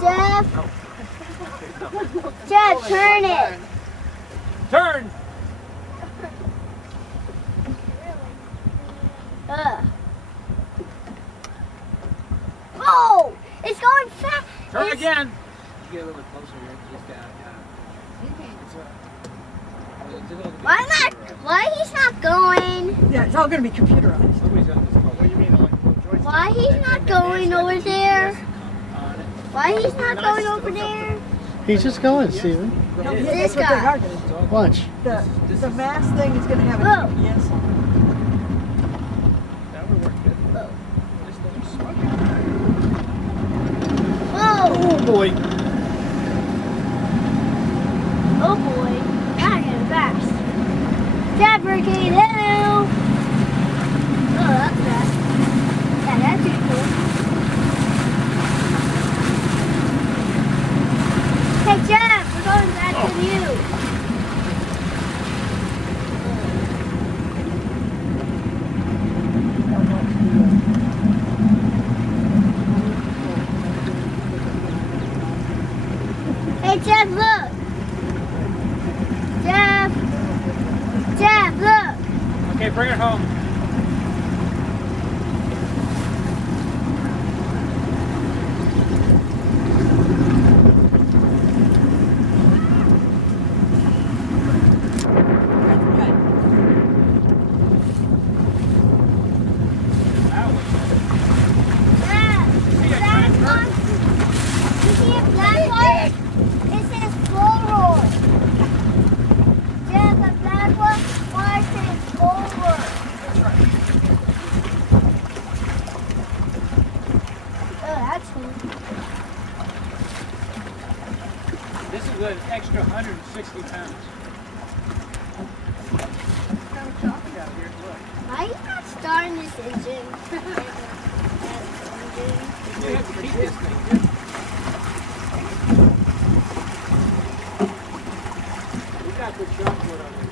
Jeff. Jeff, turn it. Turn. Oh, it's going fast. Turn again. Get a little bit closer here. Why he's not going? Yeah, it's all going to be computerized. Why he's not going over there? Why he's not going over there? He's just going, Steven. No, This that's what they guy. are going to do. Watch. The mass thing is going to have a Whoa. GPS on it. That would work good. Whoa! Oh boy. Oh boy. That is fast. Fabricate hello! Oh, that's fast. Yeah, that's pretty cool. Hey Jeff, we're going back to you. Hey Jeff, look! Jeff, look! Okay, bring it home. This is an extra 160 pounds. Kind of choppy out here. Look. Why are you not starting this engine? You have to keep this thing. We got good chocolate on this.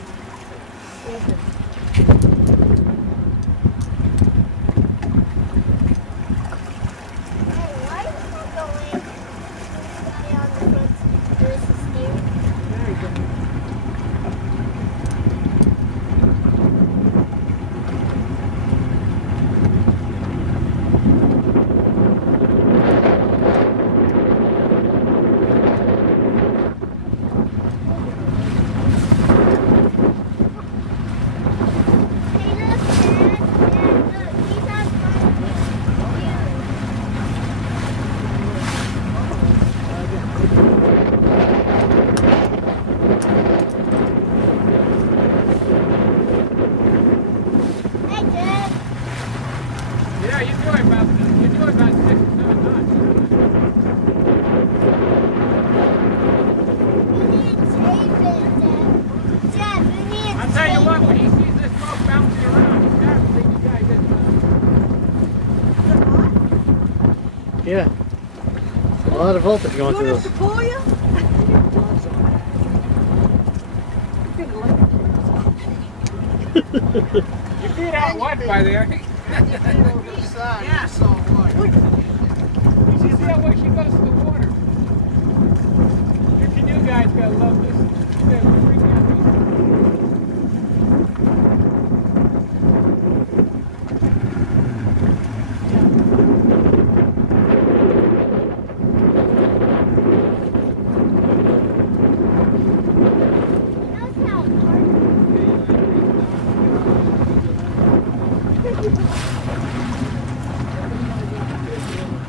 Yeah, you're doing about 6 or 7 knots. I'll tell you what, when he sees this boat bouncing around, he's got to think you guys in. Yeah. A lot of voltage going through You want us this. to pull you? Your feet out wide by there. Yeah. You see how way she goes to the water? Your canoe guys gotta love this. She's gonna freak out.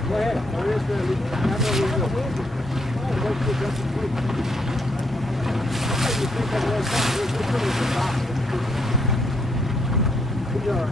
Go ahead. Good job.